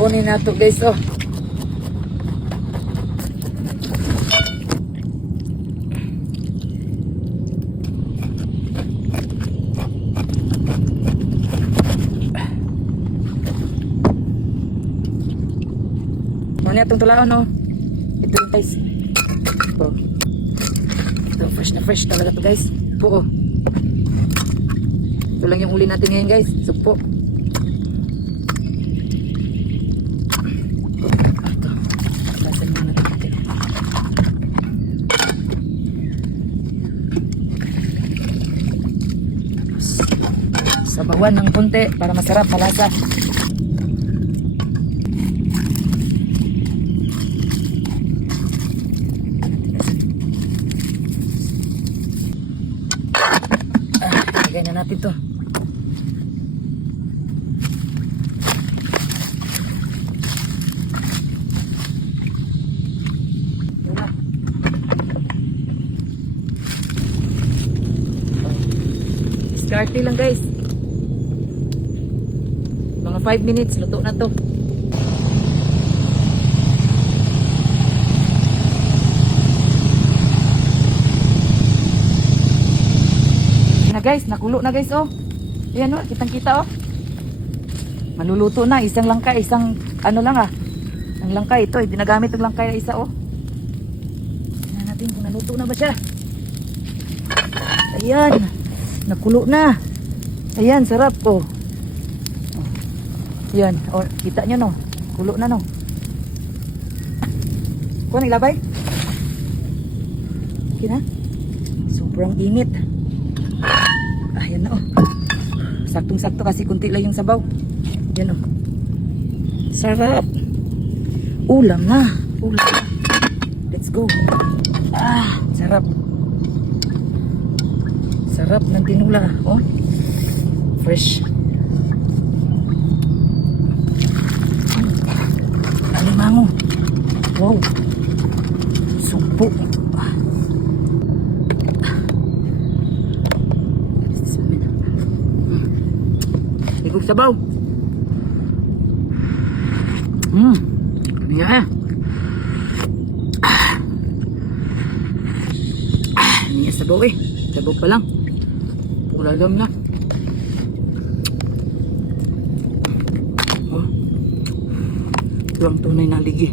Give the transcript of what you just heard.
Paunin na to guys, oh. Ano itong tulaon, oh. Ito guys. Oh. Ito, fresh talaga to guys. Po, oh. Ito lang yung uli natin ngayon guys. Sugpo. Sabawan ng konti para masarap, malasa. Lagay na natin to. Diskarte lang guys. Mga 5 minutes, luto na to. Na guys, nakulo na guys, oh. Ayan, oh, kitang kita, oh. Maluluto na, isang langka, isang ano lang, ah. Ang langka ito, dinagamit ng langka na isa, oh. Tingnan natin kung naluto na ba siya. Ayan, nakulo na. Ayan, sarap, oh. Yan, oh, kita nyo no, kulo na no. Kuha naglabay. Okay na. Sobrang init. Ayan na oh. Saktong-sakto kasi kunti lang yung sabaw. Yan oh. Sarap. Ulam na. Ulam. Let's go. Ah, sarap. Sarap ng tinula, oh. Fresh. Alimango. Wow. Sumpo. Igog sabaw. Yeah. Ini sabaw eh. Sabaw pa lang. Ulalam na. Ito ang tunay na ligi.